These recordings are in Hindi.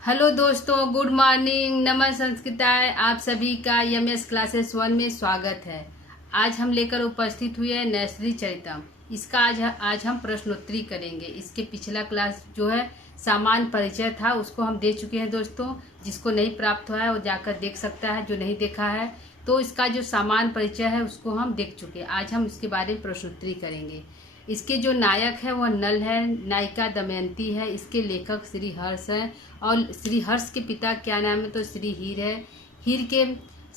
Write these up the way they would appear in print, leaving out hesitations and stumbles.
हेलो दोस्तों, गुड मॉर्निंग, नमः संस्कृताय। आप सभी का यमएस क्लासेस 1 में स्वागत है। आज हम लेकर उपस्थित हुए हैं नर्सरी चरितम। इसका आज हम प्रश्नोत्तरी करेंगे। इसके पिछला क्लास जो है सामान्य परिचय था, उसको हम दे चुके हैं दोस्तों। जिसको नहीं प्राप्त हुआ है वो जाकर देख सकता है, जो नहीं देखा है। तो इसका जो सामान्य परिचय है उसको हम देख चुके हैं। आज हम इसके बारे में प्रश्नोत्तरी करेंगे। इसके जो नायक है वह नल है, नायिका दमयंती है, इसके लेखक श्री हर्ष हैं। और श्री हर्ष के पिता क्या नाम है? तो श्री हीर है। हीर के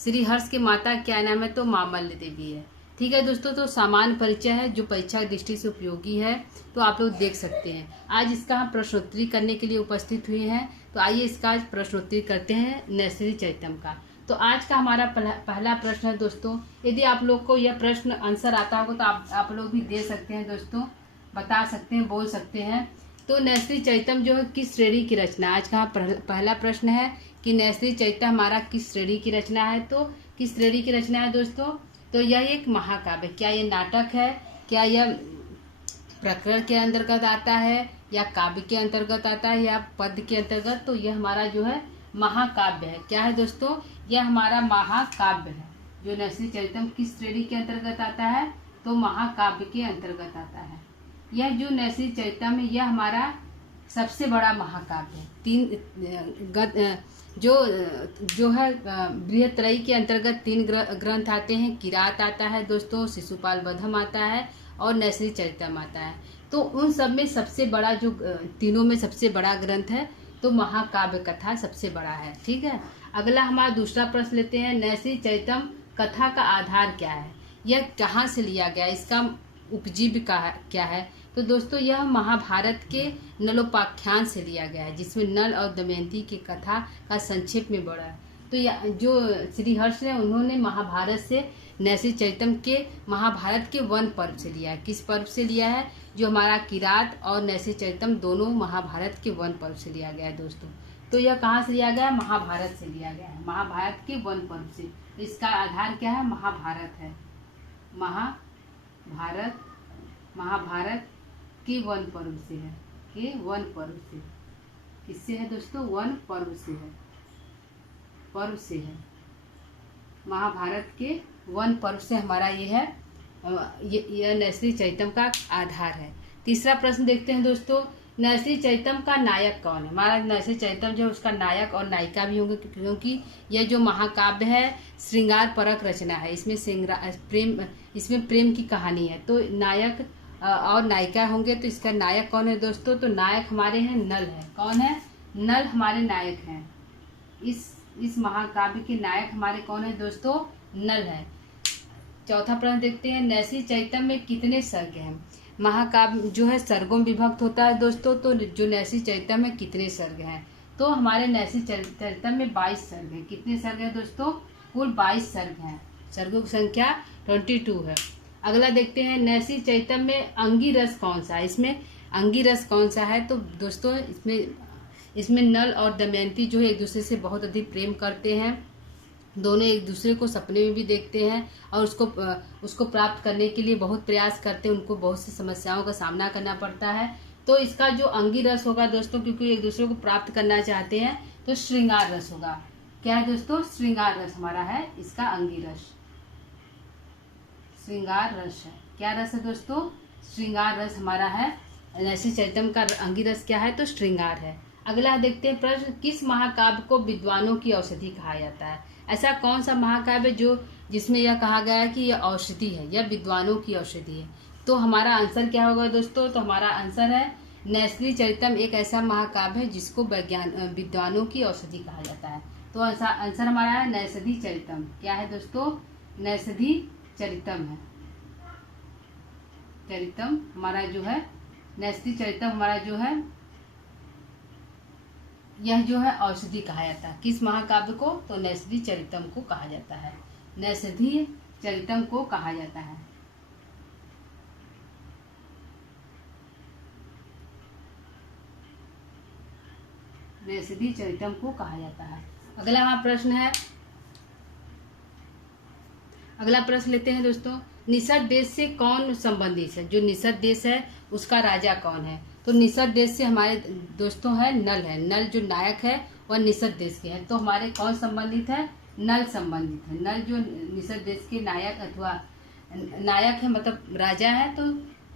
श्री हर्ष के माता क्या नाम है? तो मामल्य देवी है। ठीक है दोस्तों, तो सामान्य परिचय है जो परीक्षा की दृष्टि से उपयोगी है, तो आप लोग देख सकते हैं। आज इसका हम प्रश्नोत्तरी करने के लिए उपस्थित हुए हैं। तो आइए इसका आज प्रश्नोत्तरी करते हैं नर्सरी चरितम का। तो आज का हमारा पहला प्रश्न है दोस्तों। यदि आप लोग को यह प्रश्न आंसर आता होगा तो आप लोग भी दे सकते हैं दोस्तों, बता सकते हैं, बोल सकते हैं। तो नर्सरी चरितम जो है किस श्रेणी की रचना है? आज का पहला प्रश्न है कि नर्सरी चरितम हमारा किस श्रेणी की रचना है? तो किस श्रेणी की रचना है दोस्तों? तो यह एक महाकाव्य। क्या यह नाटक है? क्या यह प्रकरण के अंतर्गत आता है, या काव्य के अंतर्गत आता है, या पद्य के अंतर्गत? तो यह हमारा जो है महाकाव्य है। क्या है दोस्तों? यह हमारा महाकाव्य है। जो नर्सरी चरितम किस श्रेणी के अंतर्गत आता है? तो महाकाव्य के अंतर्गत आता है। यह जो नर्सरी चरितम है यह हमारा सबसे बड़ा महाकाव्य है। जो है बृहत्त्रयी के अंतर्गत 3 ग्रंथ आते हैं। किरात आता है दोस्तों, शिशुपाल वधम आता है और नर्सरी चरितम आता है। तो उन सब में सबसे बड़ा जो तीनों में सबसे बड़ा ग्रंथ है तो महाकाव्य कथा सबसे बड़ा है। ठीक है, अगला हमारा दूसरा प्रश्न लेते हैं। नर्सरी चरितम कथा का आधार क्या है? यह कहाँ से लिया गया? इसका उपजीव्य क्या है? तो दोस्तों यह महाभारत के नलोपाख्यान से लिया गया है, जिसमें नल और दमयंती की कथा का संक्षेप में बड़ा है। तो जो श्री हर्ष है उन्होंने महाभारत से नर्सरी चरितम के महाभारत के वन पर्व से लिया है। किस पर्व से लिया है? जो हमारा किरात और नर्सरी चरितम दोनों महाभारत के वन पर्व से लिया गया है दोस्तों। तो यह कहाँ से लिया गया है? महाभारत से लिया गया है, महाभारत के वन पर्व से। इसका आधार क्या है? महाभारत है। महाभारत के वन पर्व से है, के वन पर्व से। किससे है दोस्तों? वन पर्व से है, पर्व से है। महाभारत के वन पर्व से हमारा ये है, यह नर्सरी चरितम का आधार है। तीसरा प्रश्न देखते हैं दोस्तों। नर्सरी चरितम का नायक कौन है? हमारा नर्सरी चरितम जो है उसका नायक और नायिका भी होंगे, क्योंकि यह जो महाकाव्य है श्रृंगार परक रचना है। इसमें प्रेम की कहानी है। तो नायक और नायिका होंगे। तो इसका नायक कौन है दोस्तों? तो नायक हमारे हैं नल है। कौन है? नल हमारे नायक हैं। इस महाकाव्य के नायक हमारे कौन है दोस्तों? नल है। चौथा प्रश्न देखते हैं। नर्सरी चरितम में कितने सर्ग हैं? महाकाव्य जो है सर्गों में विभक्त होता है दोस्तों। तो जो नर्सरी चरितम में कितने सर्ग हैं? तो हमारे नर्सरी चरितम में 22 सर्ग हैं। कितने सर्ग हैं दोस्तों? कुल 22 सर्ग हैं। सर्गों की संख्या 22 है। अगला देखते हैं। नर्सरी चरितम में अंगी रस कौन सा है? इसमें अंगी रस कौन सा है? तो दोस्तों इसमें नल और दमयंती जो है एक दूसरे से बहुत अधिक प्रेम करते हैं। दोनों एक दूसरे को सपने में भी देखते हैं और उसको प्राप्त करने के लिए बहुत प्रयास करते हैं। उनको बहुत सी समस्याओं का सामना करना पड़ता है। तो इसका जो अंगी रस होगा दोस्तों, क्योंकि एक दूसरे को प्राप्त करना चाहते हैं, तो श्रृंगार रस होगा। क्या है दोस्तों? श्रृंगार रस हमारा है इसका अंगी रस। श्रृंगार रस है। क्या रस है दोस्तों? श्रृंगार रस हमारा है। नर्सरी चरितम का अंगी रस क्या है? तो श्रृंगार है। अगला देखते हैं प्रश्न। किस महाकाव्य को विद्वानों की औषधि कहा जाता है? ऐसा कौन सा महाकाव्य जिसमें यह कहा गया है कि यह औषधि है, यह विद्वानों की औषधि है? तो हमारा आंसर क्या होगा दोस्तों? तो हमारा आंसर है नर्सरी चरितम एक ऐसा महाकाव्य है जिसको विद्वानों की औषधि कहा जाता है। तो आंसर हमारा है नर्सरी चरितम। क्या है दोस्तों? नर्सरी चरितम है। चरितम हमारा जो है नर्सरी चरितम हमारा जो है यह जो है औषधि कहा जाता है। किस महाकाव्य को? तो नर्सरी चरितम को कहा जाता है। नर्सरी चरितम को कहा जाता है। नर्सरी चरितम को कहा जाता है। अगला प्रश्न है। अगला प्रश्न लेते हैं दोस्तों। निषद देश से कौन संबंधित है? जो निषद देश है उसका राजा कौन है? तो निषद देश से हमारे दोस्तों है नल जो नायक है वह निषद देश के हैं। तो हमारे कौन संबंधित है? नल संबंधित है। नल जो निषद देश के नायक अथवा नायक है मतलब राजा है। तो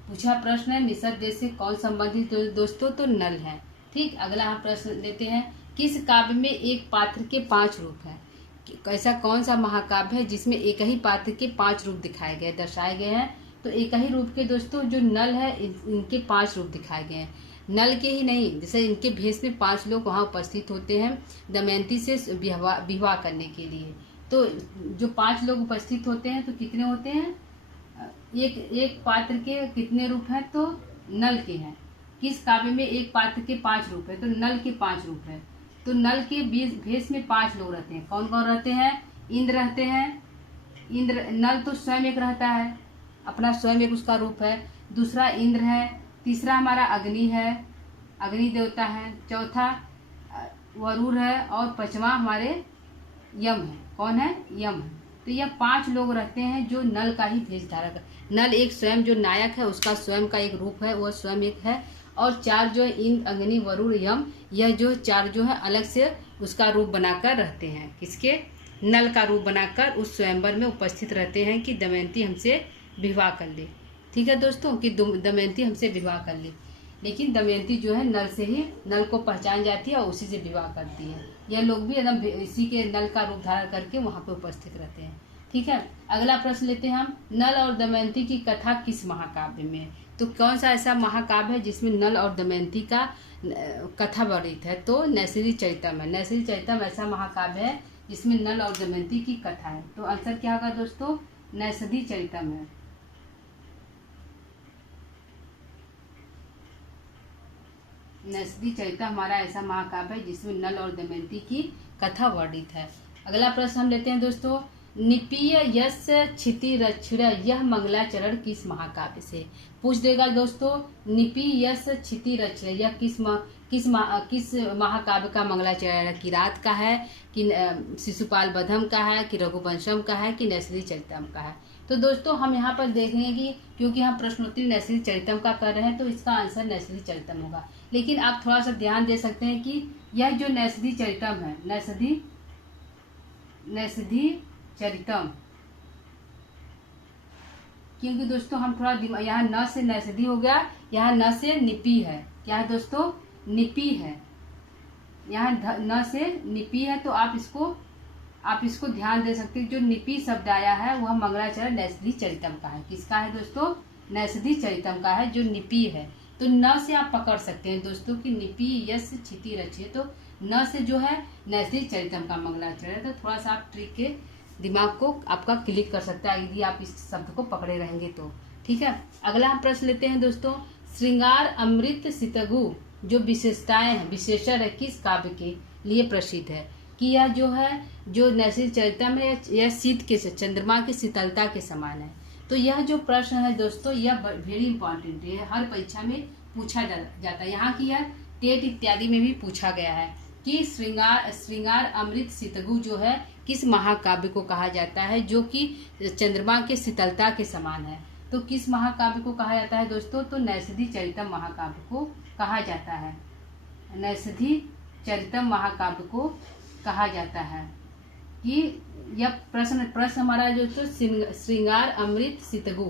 पूछा प्रश्न है निषद देश से कौन संबंधित दोस्तों? तो नल है। ठीक, अगला हम प्रश्न लेते हैं, किस काव्य में एक पात्र के 5 रूप हैं? ऐसा कौन सा महाकाव्य है जिसमें एक ही पात्र के 5 रूप दिखाए गए दर्शाए गए हैं? तो एक ही रूप के दोस्तों जो नल है इनके 5 रूप दिखाए गए हैं। नल के ही नहीं, जैसे इनके भेष में 5 लोग वहाँ उपस्थित होते हैं दमयंती से विवाह करने के लिए। तो जो 5 लोग उपस्थित होते हैं तो कितने होते हैं? एक पात्र के कितने रूप हैं? तो नल के हैं। किस काव्य में एक पात्र के 5 रूप है? तो नल के 5 रूप है। तो नल के भेष में 5 लोग रहते हैं। कौन कौन रहते हैं? इंद्र रहते हैं। इंद्र, नल तो स्वयं एक रहता है, अपना स्वयं एक उसका रूप है। दूसरा इंद्र है। तीसरा हमारा अग्नि है, अग्नि देवता है। चौथा वरुण है और 5वां हमारे यम है। कौन है? यम है। तो यह 5 लोग रहते हैं जो नल का ही भेष धारण कर। नल एक स्वयं जो नायक है उसका स्वयं का एक रूप है, वह स्वयं एक है। और 4 जो है इंद्र, अग्नि, वरुण, यम, यह जो 4 जो है अलग से उसका रूप बनाकर रहते हैं। किसके? नल का रूप बनाकर उस स्वयंवर में उपस्थित रहते हैं कि दमयंती हमसे विवाह कर ले। ठीक है दोस्तों, कि दमयंती हमसे विवाह कर ले। लेकिन दमयंती जो है नल से ही, नल को पहचान जाती है और उसी से विवाह करती है। यह लोग भी एकदम इसी के नल का रूप धारण करके वहाँ पे उपस्थित रहते हैं। ठीक है, अगला प्रश्न लेते हैं हम, नल और दमयंती की कथा किस महाकाव्य में है? तो कौन सा ऐसा महाकाव्य है जिसमें नल और दमयंती का कथा वर्णित है? तो नैषधि चरितम है। नैषधि चरितम ऐसा महाकाव्य है जिसमें नल और दमयंती की कथा है। तो आंसर क्या होगा दोस्तों? नैषधि चरितम है। नैषधि चरितम हमारा ऐसा महाकाव्य है जिसमें नल और दमयंती की कथा वर्णित है। अगला प्रश्न हम लेते हैं दोस्तों, निपीय यश क्षिति रक्षिण यह मंगलाचरण किस महाकाव्य से? पूछ देगा दोस्तों, निपीय यश क्षिति रक्षिण यह किस महाकाव्य का मंगलाचरण है? किरात का है कि शिशुपाल बधम का है कि रघुवंशम का है कि नैषधि चरितम का है? तो दोस्तों हम यहाँ पर देखेंगे कि क्योंकि हम प्रश्नोत्तरी नैषधि चरितम का कर रहे हैं तो इसका आंसर नैषधि चरितम होगा। लेकिन आप थोड़ा सा ध्यान दे सकते हैं कि यह जो नैषधि चरितम है, नैषधि चरितम, क्योंकि दोस्तों हम थोड़ा यहाँ न से नैषधि हो गया, यहाँ न से निपी है। क्या है दोस्तों? निपी है। यहाँ न से निपी है। तो आप इसको ध्यान दे सकते हैं। जो निपी शब्द आया है वह मंगलाचरण नैषधि चरितम का है। किसका है दोस्तों? नैषधि चरितम का है जो निपी है। तो न से आप पकड़ सकते हैं दोस्तों कि निपी यश क्षिति रक्षित। तो न से जो है नैषधि चरितम का मंगलाचरण है। तो थोड़ा सा आप ट्रिक के दिमाग को आपका क्लिक कर सकता है यदि आप इस शब्द को पकड़े रहेंगे तो। ठीक है, अगला हम प्रश्न लेते हैं दोस्तों, श्रृंगार अमृत सितगु जो विशेषताएं हैं, विशेषण है किस काव्य के लिए प्रसिद्ध है? कि यह जो है जो नैषधि चरितम है यह शीत के चंद्रमा की शीतलता के समान है। तो यह जो प्रश्न है दोस्तों यह वेरी इंपॉर्टेंट है, हर परीक्षा में पूछा जाता है। यहाँ की यह टेट इत्यादि में भी पूछा गया है कि श्रृंगार अमृत सितगु जो है किस महाकाव्य को कहा जाता है जो कि चंद्रमा के शीतलता के समान है? तो किस महाकाव्य को कहा जाता है दोस्तों? तो नैषधि चरितम महाकाव्य को कहा जाता है। नैषधि चरितम महाकाव्य को कहा जाता है। कि यह प्रश्न हमारा जो तो श्रृंगार अमृत सितगु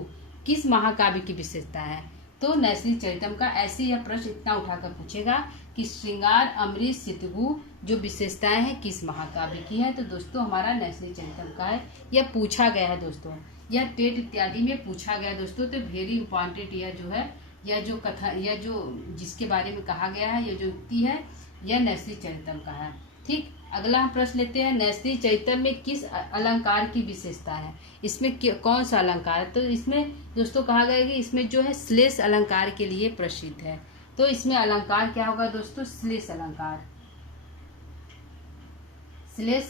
किस महाकाव्य की विशेषता है? तो नैषधि चरितम का। ऐसे यह प्रश्न इतना उठाकर पूछेगा कि श्रृंगार अमृत सितगु जो विशेषताएं हैं किस महाकाव्य की है? तो दोस्तों हमारा नैषधि चरितम का है। यह पूछा गया है दोस्तों, यह टेट इत्यादि में पूछा गया है दोस्तों। तो वेरी इंपॉर्टेंट यह जो है, यह जो कथा, यह जो जिसके बारे में कहा गया है, यह जो युक्ति है, यह नैषधि चरितम का है। ठीक, अगला हम प्रश्न लेते हैं, नैषधि चरितम में किस अलंकार की विशेषता है? इसमें कौन सा अलंकार है? तो इसमें दोस्तों कहा गया है कि इसमें जो है श्लेष अलंकार के लिए प्रसिद्ध है। तो इसमें अलंकार क्या होगा दोस्तों? श्लेष अलंकार। श्लेष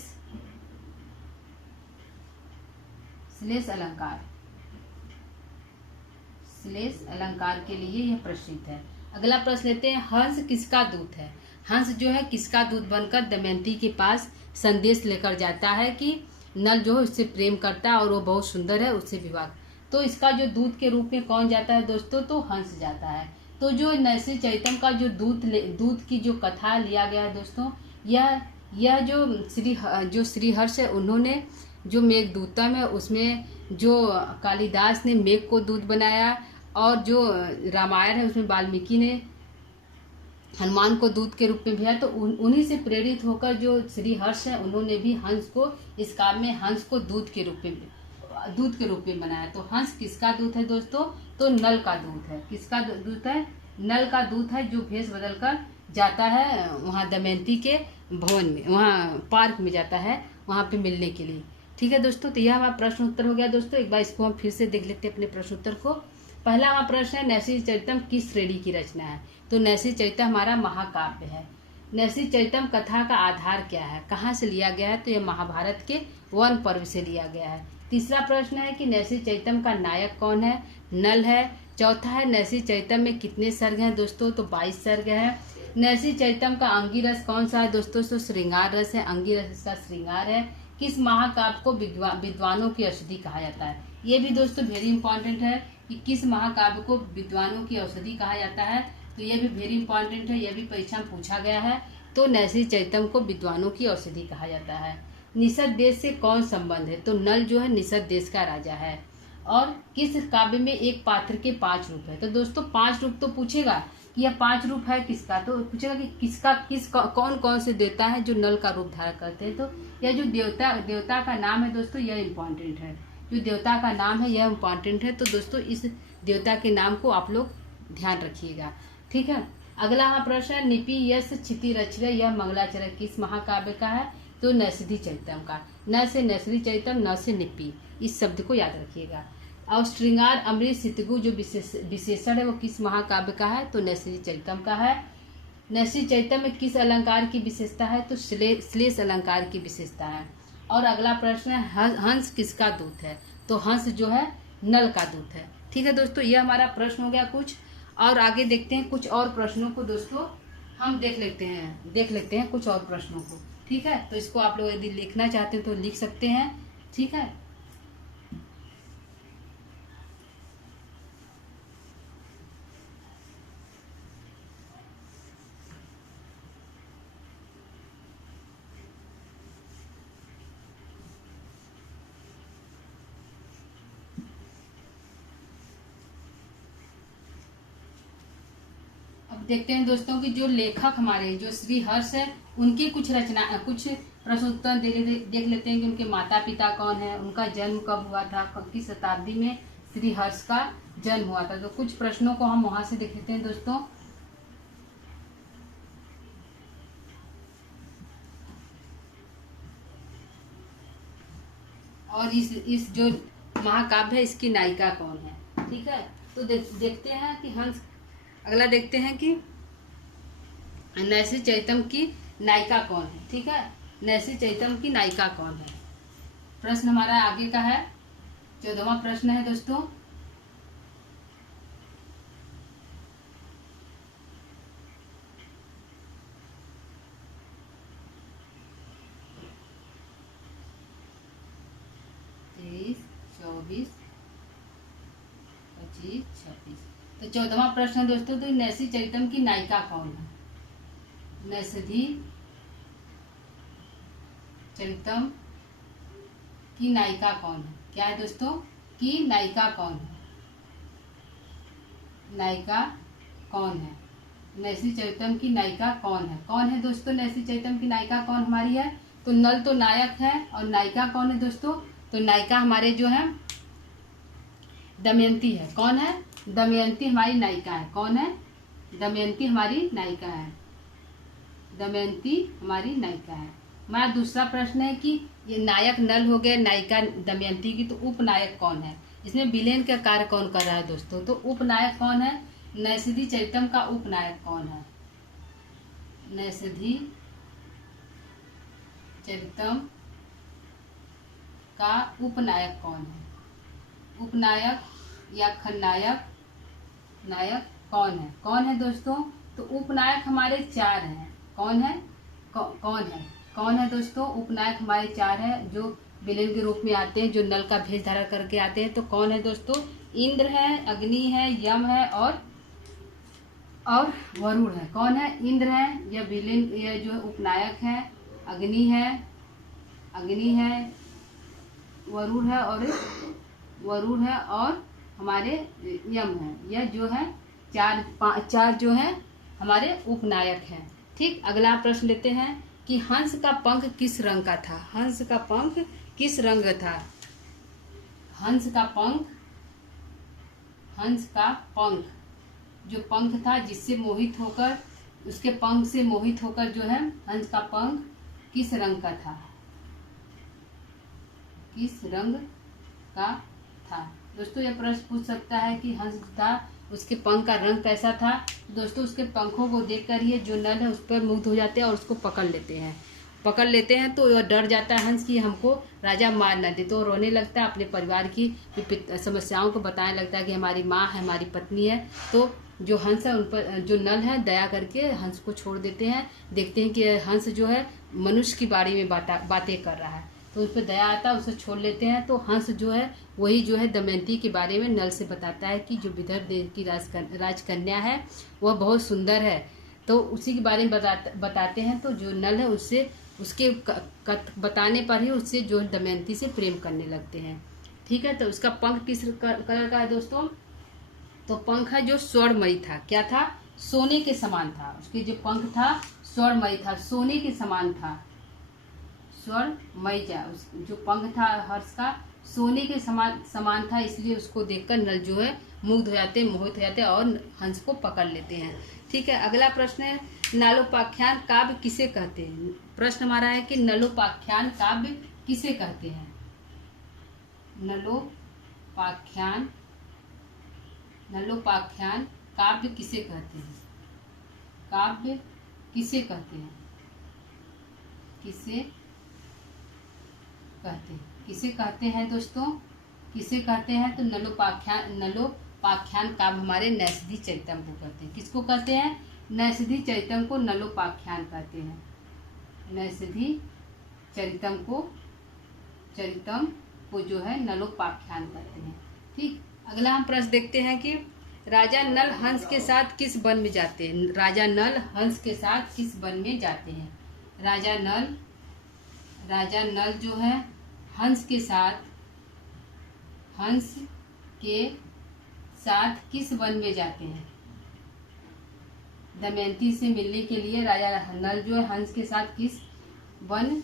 अलंकार के लिए यह प्रसिद्ध है। अगला प्रश्न लेते हैं, हंस किसका दूत है? हंस जो है किसका दूत बनकर दमयंती के पास संदेश लेकर जाता है कि नल जो है उससे प्रेम करता है और वो बहुत सुंदर है, उससे विवाह। तो इसका जो दूत के रूप में कौन जाता है दोस्तों? तो हंस जाता है। तो जो नरसिंह चैतम का जो दूत की जो कथा लिया गया है दोस्तों, यह जो श्री हर्ष है, उन्होंने जो मेघदूतम है उसमें जो कालिदास ने मेघ को दूत बनाया, और जो रामायण है उसमें वाल्मीकि ने हनुमान को दूत के रूप में भेजा। तो उन्हीं से प्रेरित होकर जो श्री हर्ष है, उन्होंने भी हंस को इस काम में हंस को दूत के रूप में बनाया। तो हंस किसका दूत है दोस्तों? तो नल का दूत है। किसका दूत है? नल का दूत है, जो भेष बदल कर जाता है वहाँ दमयंती के भवन में, वहाँ पार्क में जाता है वहाँ पे मिलने के लिए। ठीक है दोस्तों, तो यह हमारा प्रश्न उत्तर हो गया दोस्तों। एक बार इसको हम फिर से देख लेते हैं अपने प्रश्न उत्तर को। पहला हमारा प्रश्न है, नरसिंह चरितम किस श्रेणी की रचना है? तो नरसिंह चरितम हमारा महाकाव्य है। नरसिंह चरितम कथा का आधार क्या है, कहाँ से लिया गया है? तो यह महाभारत के वन पर्व से लिया गया है। तीसरा प्रश्न है कि नरसिंह चरितम का नायक कौन है? नल है। चौथा है, नरसिंह चरितम में कितने सर्ग हैं दोस्तों? तो 22 सर्ग है। नरसिंह चरितम का अंगी रस कौन सा है दोस्तों? तो श्रृंगार रस है। अंगी रस इसका श्रृंगार है। किस महाकाव्य को विद्वानों की औषधि कहा जाता है? ये भी दोस्तों वेरी इंपॉर्टेंट है कि किस महाकाव्य को विद्वानों की औषधि कहा जाता है। तो ये भी वेरी इंपॉर्टेंट है, यह भी परीक्षा में पूछा गया है। तो नरसिंह चरितम को विद्वानों की औषधि कहा जाता है। निषद देश से कौन संबंध है? तो नल जो है निषद देश का राजा है। और किस काव्य में एक पात्र के 5 रूप है? तो दोस्तों 5 रूप तो पूछेगा कि यह 5 रूप है किसका, तो पूछेगा कि कौन कौन से देवता है जो नल का रूप धारण करते हैं। तो यह जो देवता का नाम है दोस्तों, यह इम्पॉर्टेंट है। जो देवता का नाम है यह इम्पॉर्टेंट है। तो दोस्तों इस देवता के नाम को आप लोग ध्यान रखिएगा। ठीक है, अगला प्रश्न है, निपि यश क्षितिरच्र यह मंगलाचरण किस महाकाव्य का है? तो नरसिंह चरितम का। न से नरसिंह चरितम, न से निपि, इस शब्द को याद रखिएगा। और श्रृंगार अमृत सितगु जो विशेषण है वो किस महाकाव्य का है? तो नरसिंह चरितम का है। नरसिंह चरितम में किस अलंकार की विशेषता है? तो श्लेष अलंकार की विशेषता है। और अगला प्रश्न है, हंस किसका दूत है? तो हंस जो है नल का दूत है। ठीक है दोस्तों, यह हमारा प्रश्न हो गया कुछ। और आगे देखते हैं कुछ और प्रश्नों को दोस्तों, हम देख लेते हैं कुछ और प्रश्नों को। ठीक है, तो इसको आप लोग यदि लिखना चाहते हैं तो लिख सकते हैं। ठीक है, देखते हैं दोस्तों कि जो लेखक हमारे जो श्री हर्ष है, उनकी कुछ प्रश्न उत्तर देख लेते हैं कि उनके माता पिता कौन है, उनका जन्म कब हुआ था, किस शताब्दी में श्री हर्ष का जन्म हुआ था। तो कुछ प्रश्नों को हम वहां से देख लेते हैं दोस्तों। और इस जो महाकाव्य है इसकी नायिका कौन है? ठीक है, तो देखते हैं कि हंस, अगला देखते हैं कि नरसिंह चरितम की नायिका कौन है। ठीक है, नरसिंह चरितम की नायिका कौन है? प्रश्न हमारा आगे का है, 14वां प्रश्न है दोस्तों। तो 14वां प्रश्न है दोस्तों, तो नरसिंह चरितम की नायिका कौन है? नरसिंह चरितम की नायिका कौन है? क्या है दोस्तों? की नायिका कौन है? नायिका कौन है? नरसिंह चरितम की नायिका कौन है? कौन है दोस्तों नरसिंह चरितम की नायिका कौन हमारी है? तो नल तो नायक है, और नायिका कौन है दोस्तों? तो नायिका हमारे जो है दमयंती है। कौन है? दमयंती हमारी नायिका है। कौन है? दमयंती हमारी नायिका है। दमयंती हमारी नायिका है। हमारा दूसरा प्रश्न है कि ये नायक नल हो गए, नायिका दमयंती की, तो उपनायक कौन है? इसमें विलेन का कार्य कौन कर रहा है दोस्तों? तो उपनायक कौन है? नरसिंह चरितम का उपनायक कौन है? नरसिंह चरितम का उपनायक कौन है? उपनायक या खलनायक, नायक कौन है? कौन है दोस्तों? तो उपनायक हमारे 4 हैं। कौन है? कौन है दोस्तों? उपनायक हमारे 4 है जो विलेन के रूप में आते हैं, जो नल का भेष धारण करके आते हैं। तो कौन है दोस्तों? इंद्र है, अग्नि है, यम है और और वरुण है। कौन है? इंद्र है, यह विलेन, यह जो है उपनायक है। अग्नि है, वरुण है और हमारे यम है। यह जो है चार जो है हमारे उपनायक हैं। ठीक, अगला प्रश्न लेते हैं कि हंस का पंख किस रंग का था? हंस का पंख किस रंग था? हंस का पंख जो पंख था, जिससे मोहित होकर, उसके पंख से मोहित होकर जो है हंस का पंख किस रंग का था? किस रंग का था? दोस्तों यह प्रश्न पूछ सकता है कि हंस था, उसके पंख का रंग कैसा था? दोस्तों उसके पंखों को देखकर ही जो नल है उस पर मुग्ध हो जाते हैं और उसको पकड़ लेते हैं तो वह डर जाता है हंस कि हमको राजा मार न दे, तो रोने लगता है, अपने परिवार की समस्याओं को बताने लगता है कि हमारी माँ है, हमारी पत्नी है। तो जो हंस है उन पर, जो नल है, दया करके हंस को छोड़ देते हैं। देखते हैं कि हंस जो है मनुष्य के बारे में बातें कर रहा है, तो उस पर दया आता है, उसे छोड़ लेते हैं। तो हंस जो है वही जो है दमयंती के बारे में नल से बताता है कि जो विदर्भ देश की राजकन्या है वह बहुत सुंदर है, तो उसी के बारे में बताते हैं। तो जो नल है उससे, उसके बताने पर ही उससे जो दमयंती से प्रेम करने लगते हैं। ठीक है, तो उसका पंख किस कलर का है दोस्तों? तो पंख है जो स्वर्णमयी था। क्या था? सोने के समान था। उसके जो पंख था स्वर्णमयी था, सोने के समान था। स्वर्णमयी जो पंख था हर्ष का सोने के समान था, इसलिए उसको देखकर नल जो है मुग्ध हो जाते, मोहित हो जाते और हंस को पकड़ लेते हैं। ठीक है, अगला प्रश्न है नलोपाख्यान काव्य किसे कहते हैं? प्रश्न हमारा है कि नलोपाख्यान काव्य किसे कहते हैं? नलोपाख्यान काव्य किसे कहते हैं? काव्य किसे कहते हैं? किसे कहते हैं दोस्तों? किसे कहते हैं? तो नलोपाख्यान काव्य हमारे नैषधि चरितम को कहते हैं। किसको कहते हैं? नैषधि चरितम को नलोपाख्यान कहते हैं। नैषधि चरितम को जो है नलोपाख्यान कहते हैं। ठीक, अगला हम प्रश्न देखते हैं कि राजा नल हंस के साथ किस वन में जाते हैं? राजा नल हंस के साथ किस वन में जाते हैं? राजा नल जो है हंस के साथ किस वन में जाते हैं? दमयंती से मिलने के लिए राजा नल जो है हंस के साथ किस वन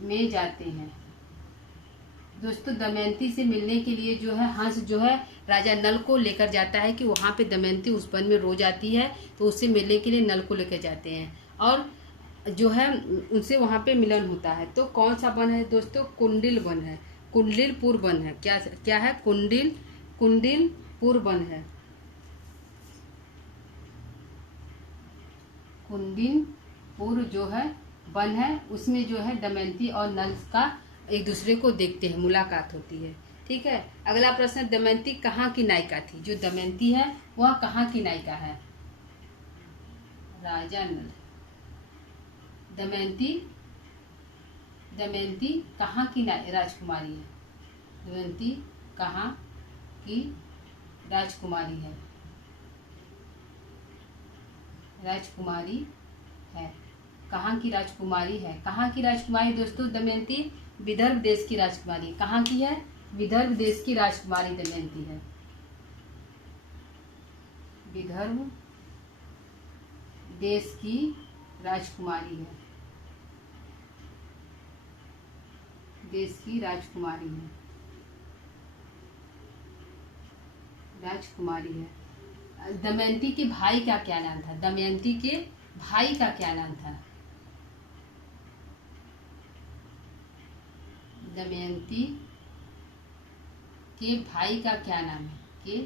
में जाते हैं? दोस्तों दमयंती से मिलने के लिए जो है हंस जो है राजा नल को लेकर जाता है कि वहाँ पे दमयंती उस वन में रो जाती है, तो उससे मिलने के लिए नल को लेकर जाते हैं और जो है उनसे वहाँ पे मिलन होता है। तो कौन सा वन है दोस्तों? कुंडिल वन है, कुंडिलपुर वन है। क्या है? कुंडिलपुर वन है। कुंडिलपुर जो है वन है, उसमें जो है दमयंती और नल का एक दूसरे को देखते हैं, मुलाकात होती है। ठीक है, अगला प्रश्न, दमयंती कहाँ की नायिका थी? जो दमयंती है वह कहाँ की नायिका है? राजा नल। दमयंती कहाँ की राजकुमारी है? दमयंती कहाँ की राजकुमारी है? कहाँ की राजकुमारी है? कहाँ की राजकुमारी दोस्तों? दमयंती विदर्भ देश की राजकुमारी। कहाँ की है? विदर्भ देश की राजकुमारी दमयंती है। विदर्भ देश की राजकुमारी है। राजकुमारी है। दमयंती के भाई का क्या नाम था? दमयंती के भाई का क्या नाम था? दमयंती के भाई का क्या नाम है?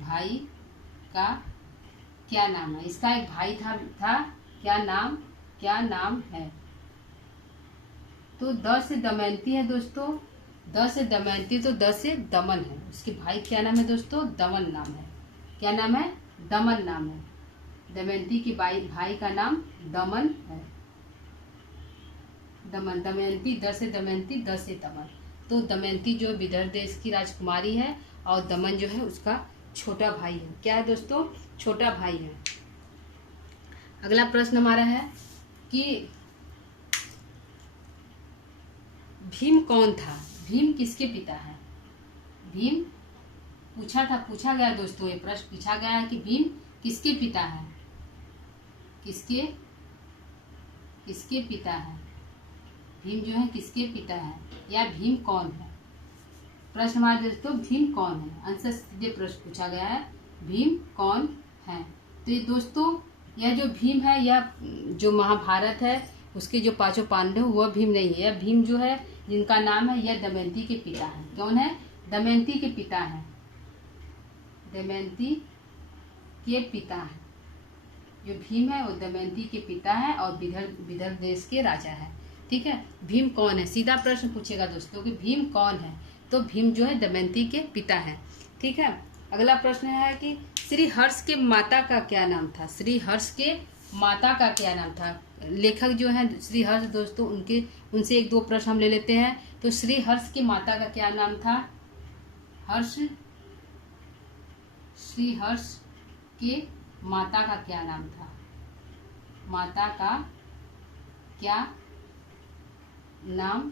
भाई का क्या नाम है? इसका एक भाई था क्या नाम है? तो द से दमयंती है दोस्तों। द से दमयंती, तो द से दमन है। उसके भाई क्या नाम है दोस्तों? दमन नाम है। क्या नाम है? दमन नाम है। दमयंती के भाई का नाम दमन है। दमयंती, द से दमयंती, द से दमन। तो दमयंती जो विदर्भ देश की राजकुमारी है और दमन जो है उसका छोटा भाई है। क्या है दोस्तों? छोटा भाई है। अगला प्रश्न हमारा है कि भीम कौन था? भीम किसके पिता है? भीम पूछा गया दोस्तों, ये प्रश्न पूछा गया है कि भीम किसके पिता है? किसके पिता है? भीम जो है किसके पिता है, या भीम कौन है? प्रश्न हमारे दोस्तों भीम कौन है, आंसर सीधे प्रश्न पूछा गया है, भीम कौन है। तो ये दोस्तों यह जो भीम है, यह जो महाभारत है उसके जो पांचों पांडव वह भीम नहीं है। यह भीम जो है जिनका नाम है यह दमयंती के पिता है। कौन है? दमयंती के पिता है। दमयंती के पिता है। जो भीम है वो दमयंती के पिता है और विदर्भ देश के राजा है। ठीक है, भीम कौन है, सीधा प्रश्न पूछेगा दोस्तों कि भीम कौन है, तो भीम जो है दमयंती के पिता है। ठीक है, अगला प्रश्न है कि श्री हर्ष के माता का क्या नाम था? श्री हर्ष के माता का क्या नाम था? लेखक जो है श्री हर्ष दोस्तों, उनसे एक दो प्रश्न हम ले लेते हैं। तो श्री हर्ष की माता का क्या नाम था? श्री हर्ष के माता का क्या नाम था? माता का क्या नाम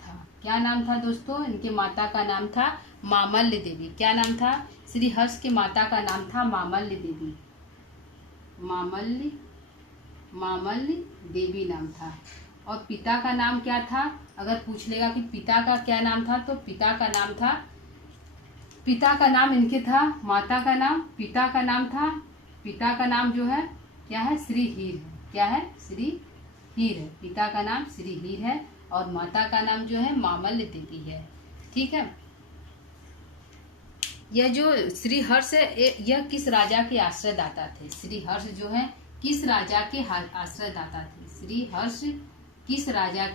था? क्या नाम था दोस्तों? इनके माता का नाम था मामल्य देवी। क्या नाम था? श्री हर्ष के माता का नाम था मामल्य देवी। मामल्य देवी नाम था। और पिता का नाम क्या था? अगर पूछ लेगा कि पिता का क्या नाम था, तो पिता का नाम इनके था, माता का नाम, पिता का नाम था, पिता का नाम जो है क्या है? श्री हीर है। क्या है? श्री हीर है। पिता का नाम श्री हीर है और माता का नाम जो है मामल्य देवी है। ठीक है, यह जो श्री हर्ष है यह किस राजा के आश्रयदाता थे? श्री हर्ष जो है किस राजा के आश्रयदाता थे? श्री हर्ष किस राजा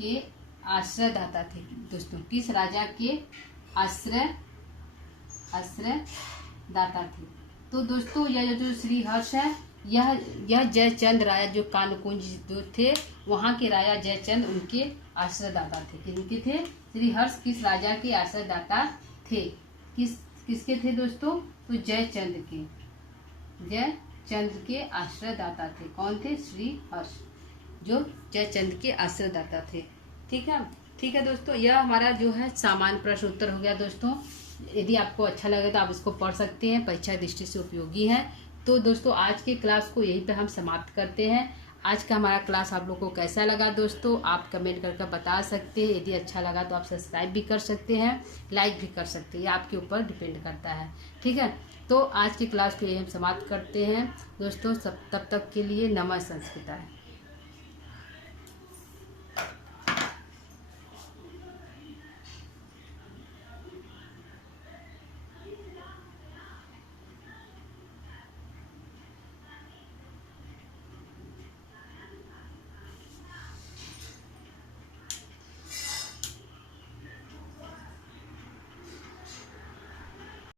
के आश्रयदाता थे दोस्तों? किस राजा के आश्रयदाता थे? तो दोस्तों यह जो श्री हर्ष है यह जयचंद राजा जो कानकुंज जो थे वहाँ के राजा जयचंद उनके आश्रयदाता थे। किनके थे? श्री हर्ष किस राजा के आश्रयदाता थे? किसके थे दोस्तों? तो जयचंद के आश्रयदाता थे। कौन थे? श्री हर्ष जो जयचंद के आश्रयदाता थे। ठीक है दोस्तों, यह हमारा जो है सामान्य प्रश्न उत्तर हो गया दोस्तों। यदि आपको अच्छा लगे तो आप इसको पढ़ सकते हैं, परीक्षा दृष्टि से उपयोगी है। तो दोस्तों आज के क्लास को यहीं पे हम समाप्त करते हैं। आज का हमारा क्लास आप लोग को कैसा लगा दोस्तों, आप कमेंट करके बता सकते हैं। यदि अच्छा लगा तो आप सब्सक्राइब भी कर सकते हैं, लाइक भी कर सकते हैं, ये आपके ऊपर डिपेंड करता है। ठीक है, तो आज की क्लास को यहीं हम समाप्त करते हैं दोस्तों। तब तक के लिए नमः संस्कृताय।